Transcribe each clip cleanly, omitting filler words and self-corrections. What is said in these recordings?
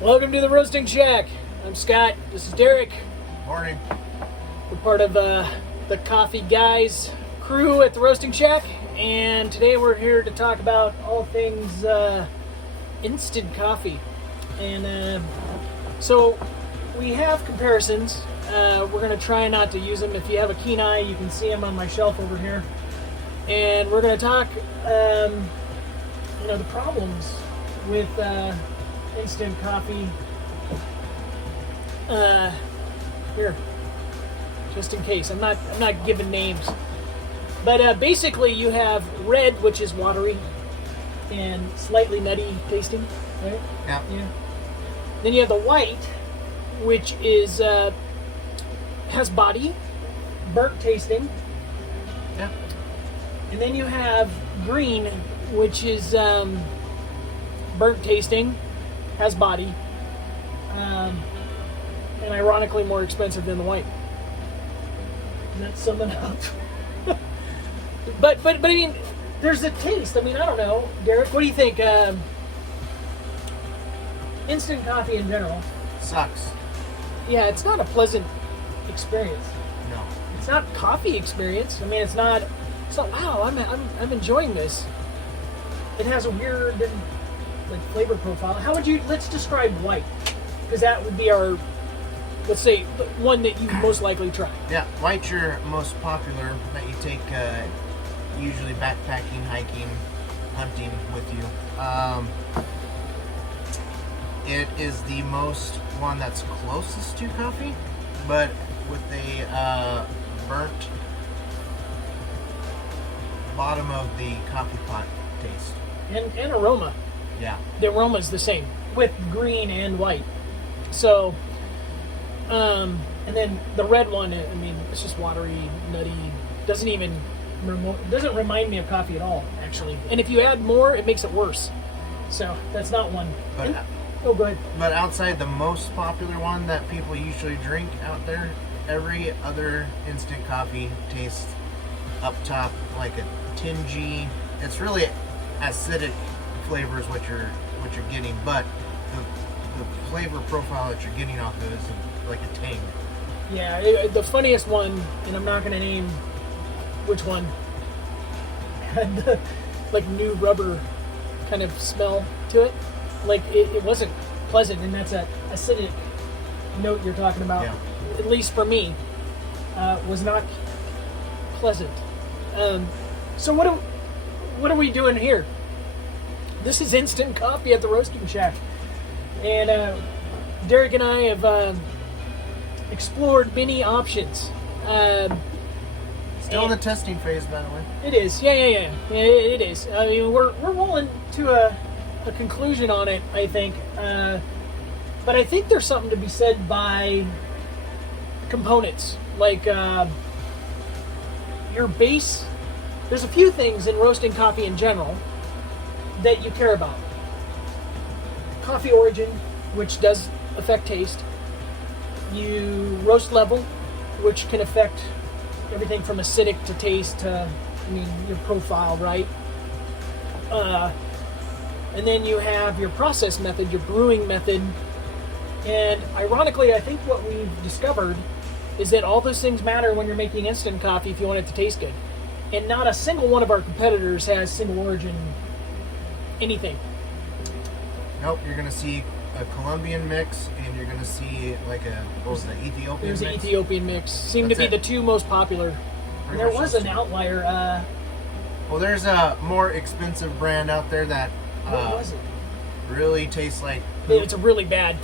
Welcome to the Roasting Shack. I'm Scott. This is Derek. Morning. We're part of the Coffee Guys crew at the Roasting Shack, and today we're here to talk about all things instant coffee. And so we have comparisons. We're going to try not to use them. If you have a keen eye, you can see them on my shelf over here. And we're going to talk, the problems with instant coffee. Here, just in case. I'm not giving names. But basically, you have red, which is watery and slightly nutty tasting, right? Yeah. Then you have the white, which is has body, burnt tasting. Yeah. And then you have green, which is burnt tasting, has body, and ironically more expensive than the white. And that's summing up. but I mean, there's a taste. I mean, I don't know, Derek. What do you think? Instant coffee in general Sucks. Yeah, it's not a pleasant experience. No. It's not coffee experience. I mean, it's not. Wow, I'm enjoying this. It has a weird flavor profile. How would you? Let's describe white, because that would be our. Let's say the one that you most likely try. Yeah, white's your most popular that you take usually backpacking, hiking, hunting with you. It is the most one that's closest to coffee, but with a burnt bottom of the coffee pot taste. And aroma. Yeah. The aroma is the same with green and white. So, and then the red one, I mean, it's just watery, nutty. Doesn't remind me of coffee at all, actually. And if you add more, it makes it worse. So that's not one. Oh, go ahead. But outside the most popular one that people usually drink out there, every other instant coffee tastes up top like a tingy. It's really acidic flavors what you're getting, but the flavor profile that you're getting off of it is like a tang. Yeah, the funniest one, and I'm not going to name which one, had like new rubber kind of smell to it. Like it wasn't pleasant, and that's that acidic note you're talking about. Yeah. At least for me, was not pleasant. So what are we doing here? This is instant coffee at the Roasting Shack, and Derek and I have explored many options. Still in the testing phase, by the way. It is, yeah, it is. I mean, we're rolling to a conclusion on it, I think. But I think there's something to be said by components, like your base. There's a few things in roasting coffee in general that you care about. Coffee origin, which does affect taste. Roast level, which can affect everything from acidic to taste to, your profile, right? And then you have your process method, your brewing method. And ironically, I think what we've discovered is that all those things matter when you're making instant coffee if you want it to taste good. And not a single one of our competitors has single origin anything. Nope, you're going to see a Colombian mix, and you're going to see like Ethiopian There's mix. an Ethiopian mix. Seem to be the two most popular. And there was an outlier. Well, there's a more expensive brand out there that What was it? really tastes like poop. It's a really bad.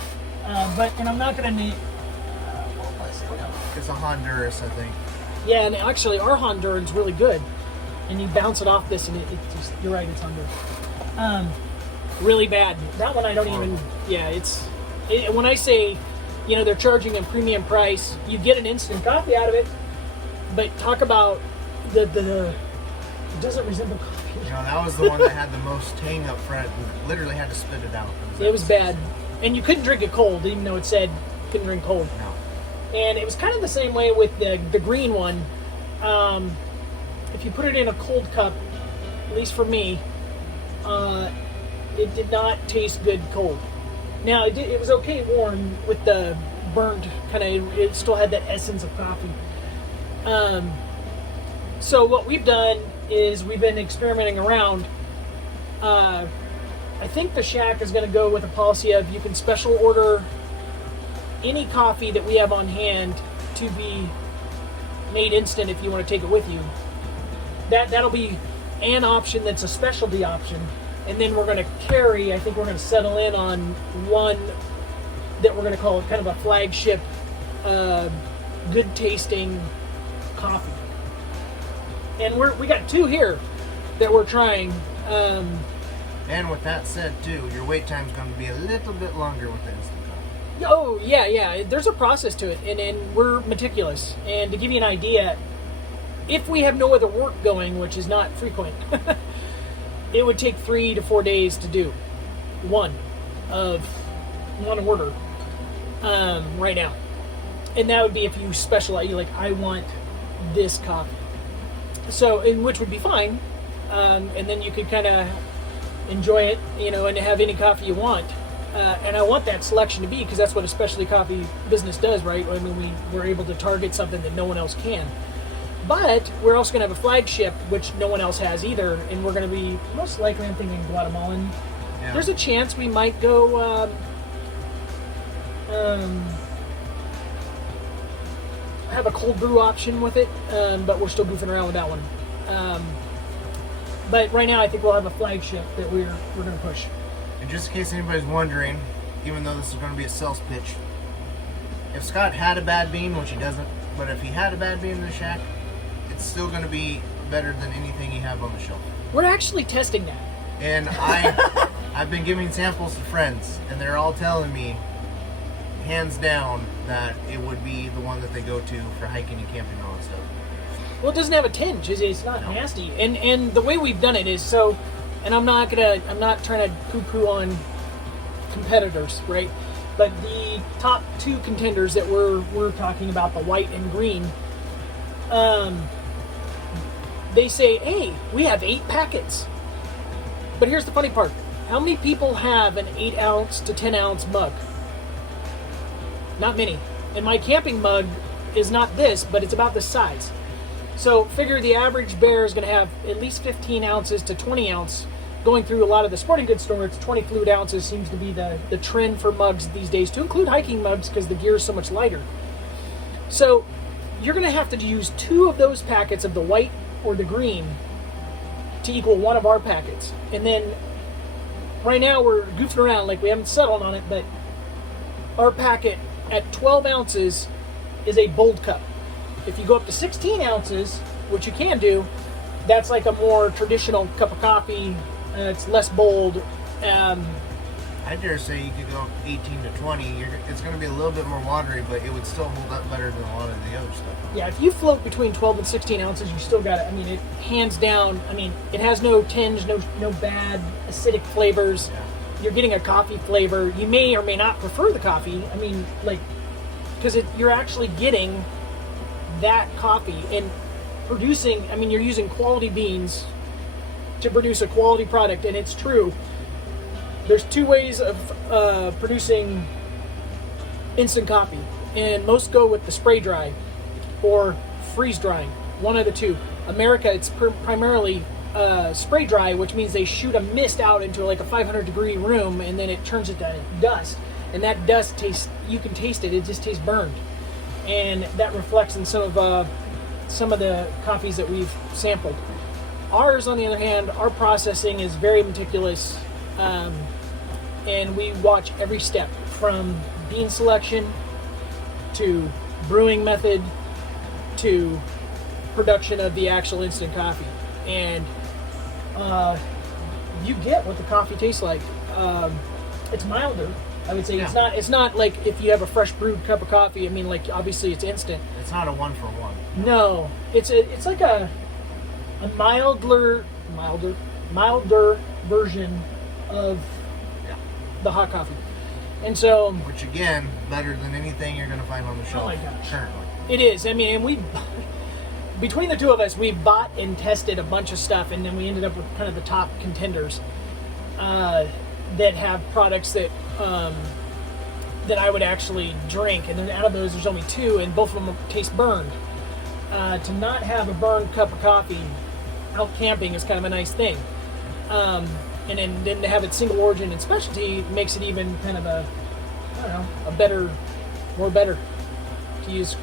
And I'm not going to name. What was it? It's a Honduras, I think. Yeah, and actually, our Honduran's really good. And you bounce it off this, and it just, you're right, it's Honduras. Really bad. That one I don't even. Yeah, when I say, they're charging a premium price, you get an instant coffee out of it. But talk about it doesn't resemble coffee. That was the one that had the most tang up front. We literally had to spit it out. It was bad. And you couldn't drink it cold, even though it said couldn't drink cold. No. And it was kind of the same way with the green one. If you put it in a cold cup, at least for me, it did not taste good cold. Now it was okay warm with the burned kind of. It still had that essence of coffee. So what we've done is we've been experimenting around. I think the Shack is going to go with a policy of you can special order any coffee that we have on hand to be made instant if you want to take it with you. That'll be an option that's a specialty option. And then we're going to carry, I think we're going to settle in on one that we're going to call kind of a flagship, good tasting coffee. And we got two here that we're trying. And with that said, too, your wait time's going to be a little bit longer with the instant coffee. Oh, yeah. There's a process to it, and we're meticulous. And to give you an idea, if we have no other work going, which is not frequent, it would take 3 to 4 days to do one order right now. And that would be if you specialize, you're like, I want this coffee. So, and which would be fine. And then you could kind of enjoy it, and have any coffee you want. And I want that selection to be, because that's what a specialty coffee business does, right? I mean, we're able to target something that no one else can. But we're also going to have a flagship, which no one else has either, and we're going to be, most likely, I'm thinking Guatemalan. Yeah. There's a chance we might go have a cold brew option with it, but we're still goofing around with that one. But right now, I think we'll have a flagship that we're going to push. And just in case anybody's wondering, even though this is going to be a sales pitch, if Scott had a bad bean, which he doesn't, but if he had a bad bean in the Shack, it's still going to be better than anything you have on the shelf. We're actually testing that. And I've been giving samples to friends, and they're all telling me, hands down, that it would be the one that they go to for hiking and camping and all that stuff. Well, it doesn't have a tinge. It's not nasty. And the way we've done it is so, and I'm not trying to poo-poo on competitors, right? But the top two contenders that we're talking about, the white and green, they say, hey, we have 8 packets. But here's the funny part. How many people have an 8 ounce to 10 ounce mug? Not many. And my camping mug is not this, but it's about this size. So figure the average bear is going to have at least 15 ounces to 20 ounce. Going through a lot of the sporting goods stores, 20 fluid ounces seems to be the trend for mugs these days, to include hiking mugs because the gear is so much lighter. So you're going to have to use 2 of those packets of the white or the green to equal 1 of our packets. And then right now we're goofing around, like we haven't settled on it, but our packet at 12 ounces is a bold cup. If you go up to 16 ounces, which you can do, that's like a more traditional cup of coffee. It's less bold. I dare say you could go 18 to 20. It's going to be a little bit more watery, but it would still hold up better than a lot of the other stuff. Yeah, if you float between 12 and 16 ounces, you still got it. I mean, it hands down. I mean, it has no tinge, no bad acidic flavors. Yeah. You're getting a coffee flavor. You may or may not prefer the coffee. I mean, like, because you're actually getting that coffee and producing. I mean, you're using quality beans to produce a quality product, and it's true. There's 2 ways of producing instant coffee, and most go with the spray dry or freeze drying, one of the 2. America, it's primarily spray dry, which means they shoot a mist out into like a 500-degree room, and then it turns it to dust, and that dust tastes, you can taste it just tastes burned, and that reflects in some of the coffees that we've sampled. Ours, on the other hand, our processing is very meticulous, and we watch every step from bean selection to brewing method to production of the actual instant coffee. And you get what the coffee tastes like. It's milder, I would say. Yeah. It's not like if you have a fresh brewed cup of coffee. I mean, like, obviously it's instant. It's not a 1-for-1. No, it's like a milder version of the hot coffee. And so, which again, better than anything you're going to find on the shelf. Oh my gosh. Currently. It is. I mean, and between the 2 of us, we bought and tested a bunch of stuff, and then we ended up with kind of the top contenders that have products that that I would actually drink, and then out of those there's only 2, and both of them taste burned. To not have a burned cup of coffee out camping is kind of a nice thing. And then to have it single origin and specialty makes it even kind of a, I don't know, a better, more better, to use,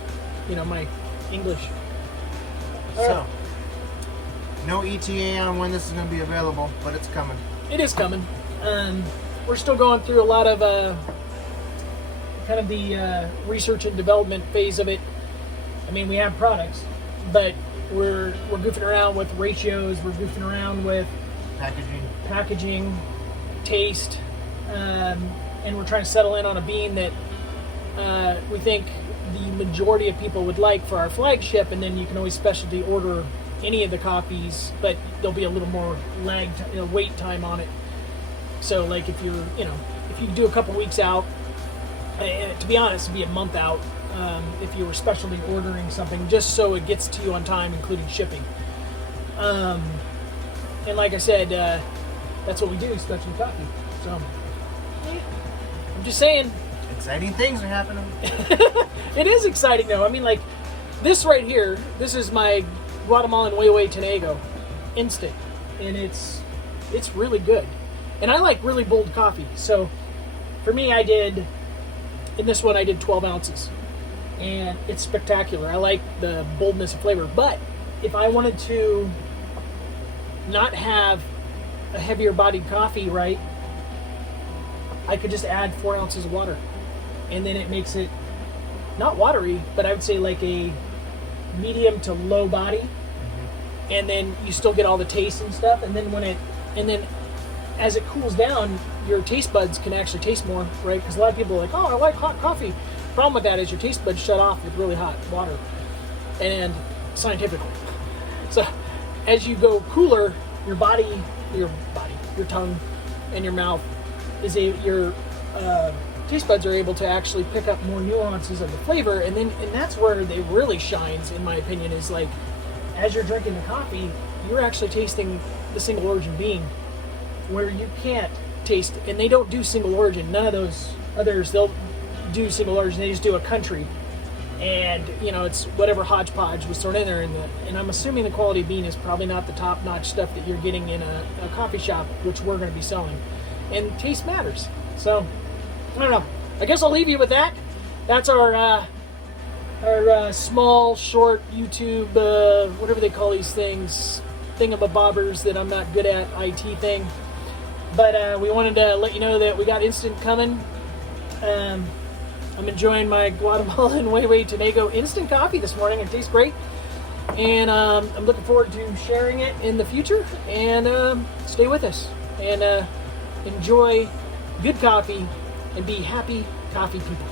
my English. So, no ETA on when this is going to be available, but it's coming. It is coming. We're still going through a lot of kind of the research and development phase of it. I mean, we have products, but we're goofing around with ratios. We're goofing around with packaging, taste, and we're trying to settle in on a bean that we think the majority of people would like for our flagship, and then you can always specialty order any of the coffees, but there'll be a little more wait time on it. So like if you're, if you do a couple weeks out, and to be honest, it'd be a month out if you were specialty ordering something, just so it gets to you on time, including shipping. And like I said, that's what we do, specialty coffee. So, yeah, I'm just saying. Exciting things are happening. It is exciting, though. I mean, like, this right here, this is my Guatemalan Huehue Tenego Instant. And it's really good. And I like really bold coffee. So, for me, in this one, I did 12 ounces. And it's spectacular. I like the boldness of flavor. But, if I wanted to not have a heavier bodied coffee, right, I could just add 4 ounces of water, and then it makes it not watery, but I would say like a medium to low body. Mm-hmm. And then you still get all the taste and stuff, and then as it cools down, your taste buds can actually taste more, right? Because a lot of people are like, oh, I like hot coffee. Problem with that is your taste buds shut off with really hot water, and scientifically. So as you go cooler, your tongue and your mouth your taste buds are able to actually pick up more nuances of the flavor, and that's where it really shines, in my opinion, is like as you're drinking the coffee, you're actually tasting the single origin bean, where you can't taste, and they don't do single origin. None of those others, they'll do single origin. They just do a country. And, it's whatever hodgepodge was thrown in there. And I'm assuming the quality bean is probably not the top-notch stuff that you're getting in a coffee shop, which we're going to be selling. And taste matters. So, I don't know. I guess I'll leave you with that. That's our small, short YouTube, whatever they call these things, thingamabobbers that I'm not good at, IT thing. But we wanted to let you know that we got Instant coming. I'm enjoying my Guatemalan Huehue Tenego instant coffee this morning. It tastes great. And I'm looking forward to sharing it in the future. And stay with us. And enjoy good coffee and be happy coffee people.